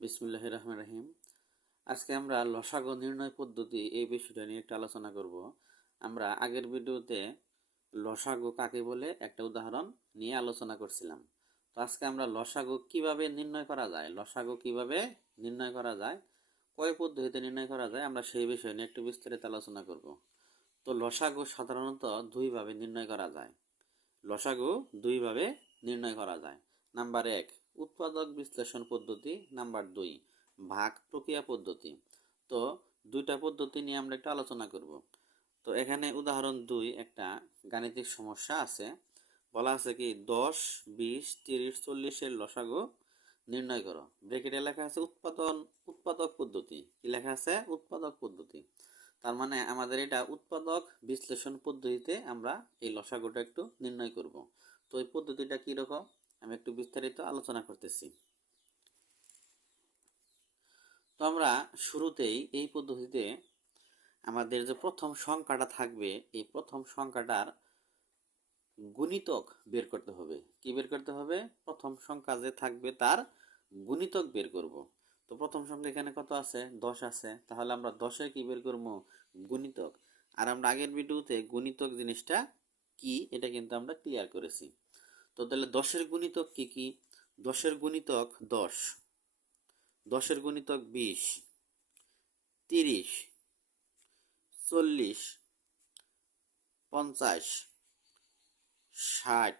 বিসমিল্লাহির রহমানির রহিম। আজকে আমরা লসাগু নির্ণয় পদ্ধতি এই বিষয়টা নিয়ে একটা আলোচনা করব। আমরা আগের ভিডিওতে লসাগু কাকে বলে একটা উদাহরণ নিয়ে আলোচনা করছিলাম। তো আজকে আমরা লসাগু কিভাবে নির্ণয় করা যায়, কয় পদ্ধতিতে নির্ণয় করা যায়, আমরা সেই বিষয় নিয়ে একটু বিস্তারিত আলোচনা করব। তো লসাগু সাধারণত দুইভাবে নির্ণয় করা যায়। লসাগু দুইভাবে নির্ণয় করা যায়। নাম্বার 1, উৎপাদক বিশ্লেষণ পদ্ধতি। নাম্বার 2, ভাগ প্রক্রিয়া পদ্ধতি। তো দুইটা পদ্ধতি নিয়ে আমরা একটু আলোচনা করব। তো এখানে উদাহরণ 2 একটা গাণিতিক সমস্যা আছে। বলা আছে কি 10, 20, 30, 40 এর লসাগু নির্ণয় করো। ব্র্যাকেটে লেখা আছে উৎপাদক পদ্ধতি। কি লেখা আছে? উৎপাদক পদ্ধতি। তার মানে আমাদের এটা উৎপাদক বিশ্লেষণ পদ্ধতিতে আমরা এই লসাগুটা একটু নির্ণয় করব। তো এই পদ্ধতিটা কি রকম আমি একটু বিস্তারিত আলোচনা করতেছি। তো আমরা শুরুতেই এই পদ্ধতিতে আমাদের যে প্রথম সংখ্যাটা থাকবে, এই প্রথম সংখ্যাটার গুণিতক বের করতে হবে। কি বের করতে হবে? প্রথম সংখ্যা যে থাকবে তার গুণিতক বের করব। তো প্রথম সংখ্যা এখানে কত আছে? 10 আছে। তাহলে আমরা 10-এর কি বের করব? গুণিতক। আর আমরা আগের ভিডিওতে গুণিতক জিনিসটা কি এটা কিন্তু আমরা ক্লিয়ার করেছি। তো তাহলে 10-এর গুণিতক কি কি? 10-এর গুণিতক 10, 10-এর গুণিতক 20, 30, 40, 50, 60।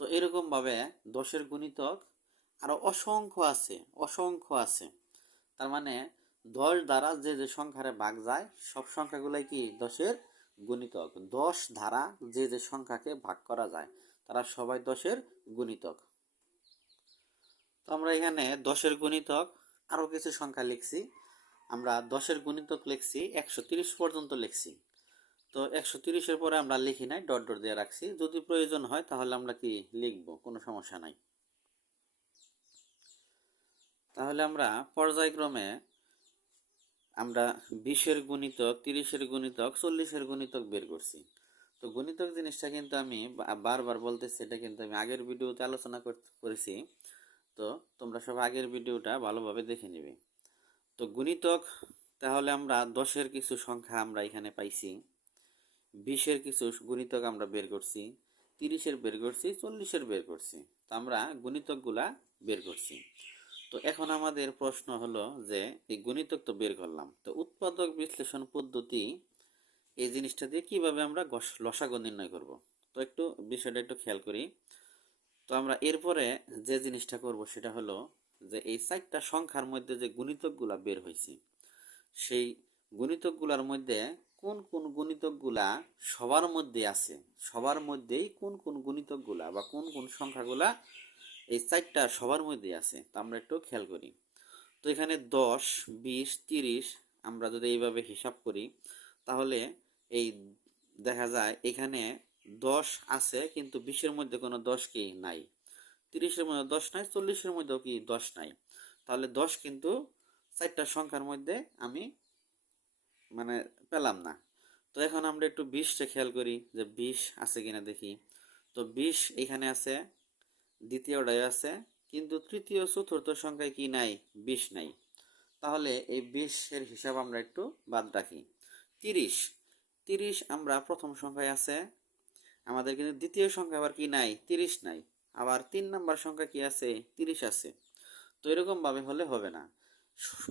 তো এরকম ভাবে 10-এর গুণিতক আরো অসংখ্য আছে। তার মানে 10 দ্বারা যে যে সংখ্যারে ভাগ যায় সব সংখ্যাগুলাই কি 10-এর গুণিতক। 10 দ্বারা যে যে সংখ্যাকে ভাগ করা যায় তারা সবাই 10-এর গুণিতক। তো আমরা এখানে 10-এর গুণিতক আরো কিছু সংখ্যা লিখছি। আমরা 10-এর গুণিতক লিখছি 130 পর্যন্ত লিখছি। তো 130-এর পরে আমরা লিখি নাই, ডট ডট দিয়ে রাখছি। যদি প্রয়োজন হয় তাহলে আমরা কি লিখবো, কোনো সমস্যা নাই। তাহলে আমরা পর্যায়ক্রমে আমরা 20-এর গুণিতক, 30-এর গুণিতক, 40-এর গুণিতক বের করছি। তো গুণিতক জিনিসটা কিন্তু আমি বারবার বলতেছি, এটা কিন্তু আমি আগের ভিডিওতে আলোচনা করেছি। তো তোমরা সব আগের ভিডিওটা ভালোভাবে দেখে নিবে। তো গুণিতক তাহলে আমরা 10-এর কিছু সংখ্যা আমরা এখানে পাইছি, 20-এর কিছু গুণিতক আমরা বের করছি, 30-এর বের করছি, 40-এর বের করছি। তো আমরা গুণিতকগুলা বের করছি। তো এখন আমাদের প্রশ্ন হলো যে এই গুণিতক তো বের করলাম, তো উৎপাদক বিশ্লেষণ পদ্ধতি এই জিনিসটা দিয়ে কিভাবে আমরা লসাগু নির্ণয় করব। তো একটু বিষয়টা একটু খেয়াল করি। তো আমরা এরপরে যে জিনিসটা করব সেটা হলো যে এই 4টা সংখ্যার মধ্যে যে গুণিতকগুলা বের হয়েছে সেই গুণিতকগুলার মধ্যে কোন কোন গুণিতকগুলা সবার মধ্যে আছে, সবার মধ্যেই কোন কোন গুণিতকগুলা বা কোন কোন সংখ্যাগুলা এই 4টা সবার মধ্যে আছে তা আমরা একটু খেয়াল করি। তো এখানে 10, 20, 30 আমরা যদি এইভাবে হিসাব করি তাহলে এই দেখা যায় এখানে 10 আছে কিন্তু 20-এর মধ্যে কোনো 10 কি নাই, 30-এর মধ্যে 10 নাই, 40-এর মধ্যেও কি 10 নাই। তাহলে 10 কিন্তু 4টা সংখ্যার মধ্যে আমি মানে পেলাম না। তো এখন আমরা একটু 20-টা খেয়াল করি যে 20 আছে কিনা দেখি। তো 20 এখানে আছে, দ্বিতীয়টায় আছে, কিন্তু তৃতীয় চতুর্থ সংখ্যায় কি নাই? 20 নাই। তাহলে এই 20-এর হিসাব আমরা একটু বাদ রাখি। 30, 30 আমরা প্রথম সংখ্যায় আছে, আমাদের কিন্তু দ্বিতীয় সংখ্যা আবার কি নাই? 30 নাই। আবার 3 নাম্বার সংখ্যা কি আছে? 30 আছে। তো এরকম ভাবে হলে হবে না,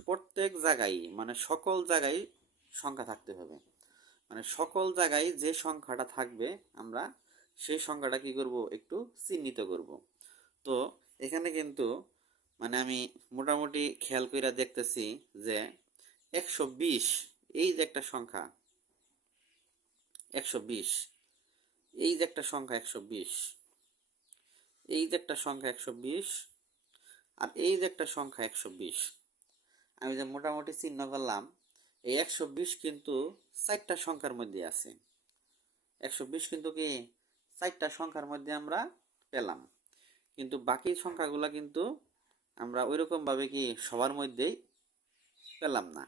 প্রত্যেক জায়গায় মানে সকল জায়গায় সংখ্যা থাকতে হবে। মানে সকল জায়গায় যে সংখ্যাটা থাকবে আমরা সেই সংখ্যাটা কি করব? একটু চিহ্নিত করব। তো এখানে কিন্তু মানে আমি মোটামুটি খেয়াল করে দেখতেছি যে 120 এই যে একটা সংখ্যা, 120 এই যে একটা সংখ্যা, 120 এই যে একটা সংখ্যা 120 আর এই যে একটা সংখ্যা 120, আমি যে মোটামুটি চিহ্ন করলাম এই 120 কিন্তু 4টা সংখ্যার মধ্যে আছে। 120 কিন্তু কি 4টা সংখ্যার মধ্যে আমরা পেলাম, কিন্তু বাকি সংখ্যাগুলা কিন্তু আমরা ওইরকম ভাবে কি সবার মধ্যেই পেলাম না।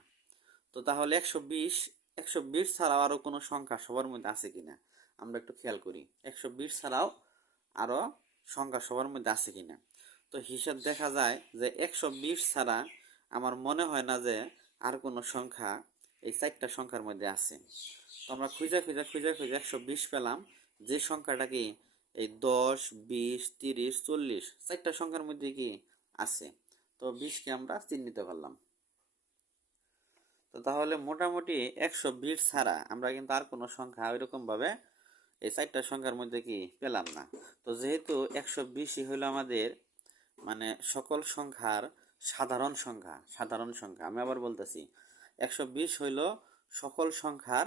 তো তাহলে 120 ছাড়াও আরো কোনো সংখ্যা সবার মধ্যে আছে কিনা আমরা একটু খেয়াল করি। 120 ছাড়াও আরো সংখ্যা সবার মধ্যে আছে কিনা। তো হিসাব দেখা যায় যে 120 ছাড়া আমার মনে হয় না যে আর কোনো সংখ্যা এই 4টা সংখ্যার মধ্যে আছে। তো আমরা খুঁজে খুঁজে খুঁজে খুঁজে 120 পেলাম, যে সংখ্যাটা কি এই 10, 20, 30, 40 4টা সংখ্যার মধ্যে কি আছে। তো 20কে আমরা চিহ্নিত করলাম। তো তাহলে মোটামুটি 120 ছাড়া আমরা কিন্তু আর কোনো সংখ্যা ওইরকম ভাবে এই 4টা সংখ্যার মধ্যে কি পেলাম না। তো যেহেতু 120ই হলো আমাদের মানে সকল সংখ্যার সাধারণ সংখ্যা আমি আবার বলতেছি, 120 হইল সকল সংখ্যার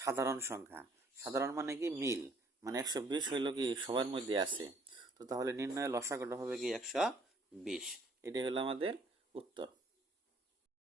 সাধারণ সংখ্যা। সাধারণ মানে কি মিল, মানে 120 হইল কি সবার মধ্যে আছে। তো তাহলে নির্ণয় লসাগুটা হবে কি 120। এটাই হলো আমাদের উত্তর।